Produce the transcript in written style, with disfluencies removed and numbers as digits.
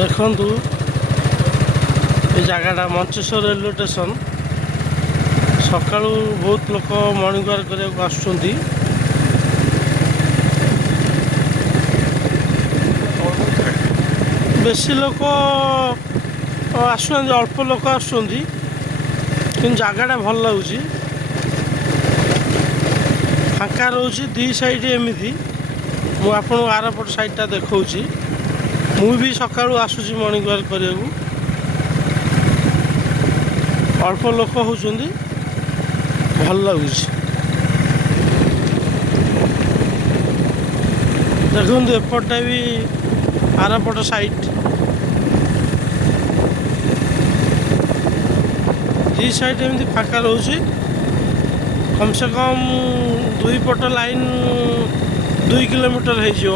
ଦେଖନ୍ତୁ ଏ ଜାଗାଟା Mancheswar railway station. ସକାଳୁ ବହୁତ ଲୋକ ମର୍ଣ୍ଣିଂ ୱାକ୍ କରିବାକୁ ଆସୁଛନ୍ତି। ବେଶୀ ଲୋକ ଆସୁନାହାନ୍ତି, ଅଳ୍ପ ଲୋକ ଆସୁଛନ୍ତି, କିନ୍ତୁ ଜାଗାଟା ଭଲ ଲାଗୁଛି, ଫାଙ୍କା ରହୁଛି ଦୁଇ ସାଇଡ଼୍। ଏମିତି ମୁଁ ଆପଣଙ୍କୁ ଆରପଟ ସାଇଡ଼୍ଟା ଦେଖାଉଛି। ମୁଁ ବି ସକାଳୁ ଆସୁଛି ମର୍ଣ୍ଣିଂ ୱାକ୍ କରିବାକୁ। ଅଳ୍ପ ଲୋକ ହେଉଛନ୍ତି, ଭଲ ଲାଗୁଛି। ଦେଖନ୍ତୁ ଏପଟଟା ବି ଆରପଟ ସାଇଟ୍, ଦୁଇ ସାଇଡ଼୍ ଏମିତି ଫାଙ୍କା ରହୁଛି। କମ୍ ସେ କମ୍ ଦୁଇ ପଟ ଲାଇନ୍ 2 କିଲୋମିଟର ହେଇଯିବ।